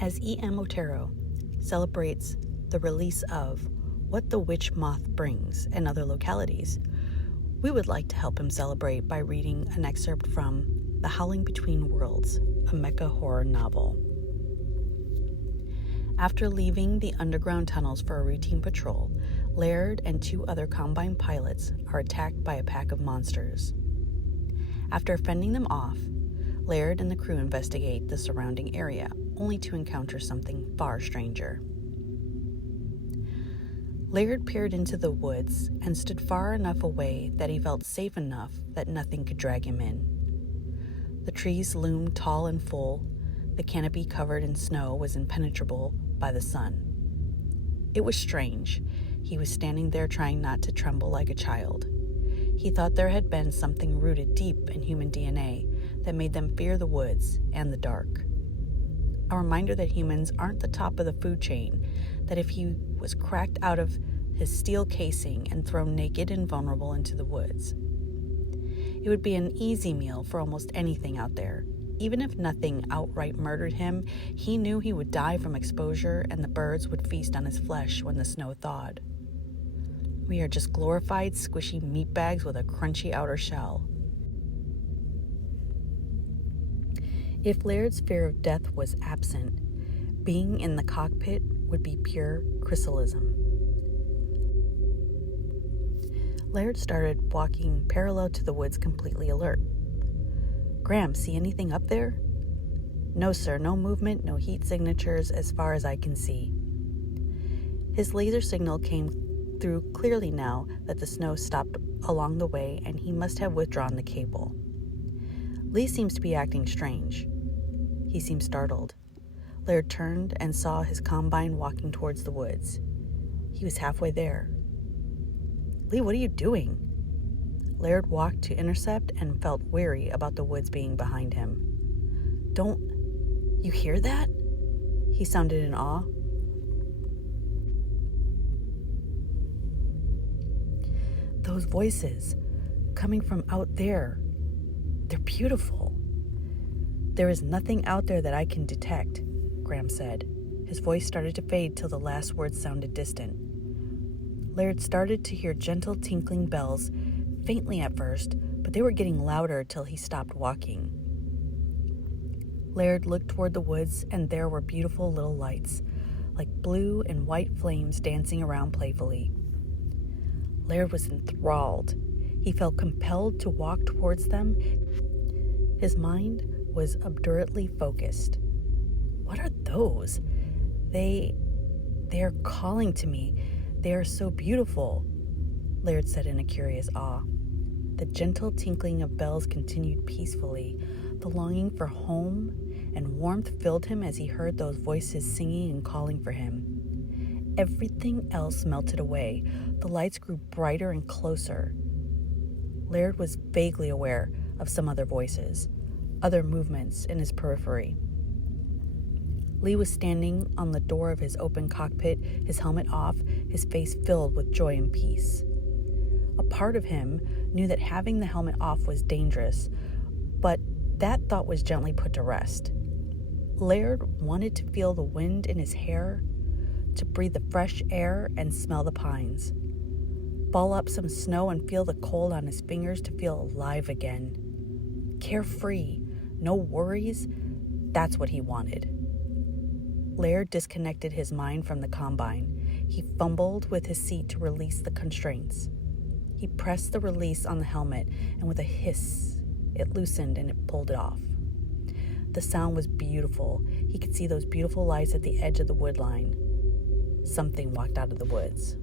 As E.M. OTERO celebrates the release of What the Witch Moth Brings and other localities, we would like to help him celebrate by reading an excerpt from The Howling Between Worlds, a mecha horror novel. After leaving the underground tunnels for a routine patrol, Laird and 2 other Combine pilots are attacked by a pack of monsters. After fending them off, Laird and the crew investigate the surrounding area, only to encounter something far stranger. Laird peered into the woods and stood far enough away that he felt safe enough that nothing could drag him in. The trees loomed tall and full. The canopy covered in snow was impenetrable by the sun. It was strange. He was standing there trying not to tremble like a child. He thought there had been something rooted deep in human DNA that made them fear the woods and the dark. A reminder that humans aren't the top of the food chain, that if he was cracked out of his steel casing and thrown naked and vulnerable into the woods, it would be an easy meal for almost anything out there. Even if nothing outright murdered him, he knew he would die from exposure and the birds would feast on his flesh when the snow thawed. We are just glorified, squishy meat bags with a crunchy outer shell. If Laird's fear of death was absent, being in the cockpit would be pure chrysalism. Laird started walking parallel to the woods, completely alert. "Graham, see anything up there?" "No, sir, no movement, no heat signatures as far as I can see." His laser signal came through clearly now that the snow stopped along the way and he must have withdrawn the cable. Lee seems to be acting strange. He seemed startled. Laird turned and saw his Combine walking towards the woods. He was halfway there. "Lee, what are you doing?" Laird walked to intercept and felt wary about the woods being behind him. "Don't you hear that?" He sounded in awe. "Those voices coming from out there, they're beautiful." "There is nothing out there that I can detect," Graham said. His voice started to fade till the last words sounded distant. Laird started to hear gentle tinkling bells, faintly at first, but they were getting louder till he stopped walking. Laird looked toward the woods, and there were beautiful little lights, like blue and white flames dancing around playfully. Laird was enthralled. He felt compelled to walk towards them. His mind was obdurately focused. "What are those? They are calling to me. They are so beautiful," Laird said in a curious awe. The gentle tinkling of bells continued peacefully. The longing for home and warmth filled him as he heard those voices singing and calling for him. Everything else melted away. The lights grew brighter and closer. Laird was vaguely aware of some other voices, other movements in his periphery. Lee was standing on the door of his open cockpit, his helmet off, his face filled with joy and peace. A part of him knew that having the helmet off was dangerous, but that thought was gently put to rest. Laird wanted to feel the wind in his hair, to breathe the fresh air and smell the pines. Ball up some snow and feel the cold on his fingers to feel alive again. Carefree, no worries, that's what he wanted. Laird disconnected his mind from the Combine. He fumbled with his seat to release the constraints. He pressed the release on the helmet, and with a hiss, it loosened and it pulled it off. The sound was beautiful. He could see those beautiful lights at the edge of the wood line. Something walked out of the woods.